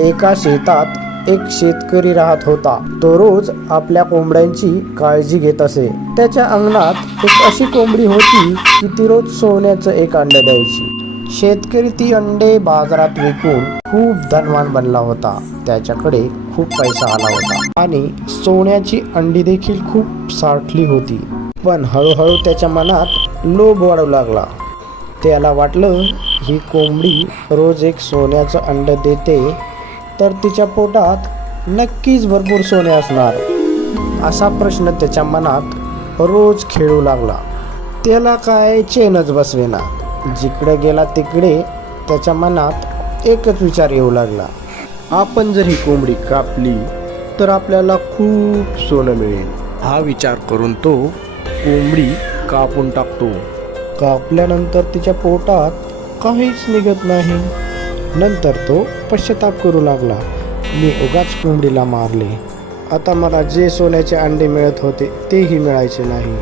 एका शेतात एक शेतकरी राहत होता. तो रोज आपल्या कोंबड्यांची काळजी घेत असे. त्याच्या अंगणात एक अशी कोंबडी होती की ती रोज सोन्याचं एक अंड द्यायची. शेतकरी ती अंडे बाजारात विकून खूप धनवान बनला होता. त्याच्याकडे खूप पैसा आला होता आणि सोन्याची अंडी देखील खूप साठली होती. पण हळूहळू त्याच्या मनात लोभ वाढू लागला. त्याला वाटलं, ही कोंबडी रोज एक सोन्याचं अंड देते तर तिच्या पोटात नक्कीच भरपूर सोने असणार. असा प्रश्न त्याच्या मनात रोज खेळू लागला. त्याला काय चैनच बसवेना. जिकडे गेला तिकडे त्याच्या मनात एकच विचार येऊ लागला, आपण जर ही कोंबडी कापली तर आपल्याला खूप सोनं मिळेल. हा विचार करून तो कोंबडी कापून टाकतो. कापल्यानंतर तिच्या पोटात काहीच निघत नाही. नंतर तो पश्चाताप करू लागला, मी उगाच कोंबडीला मारले. आता मला जे सोन्याचे अंडे मिळत होते तेही मिळायचे नाही.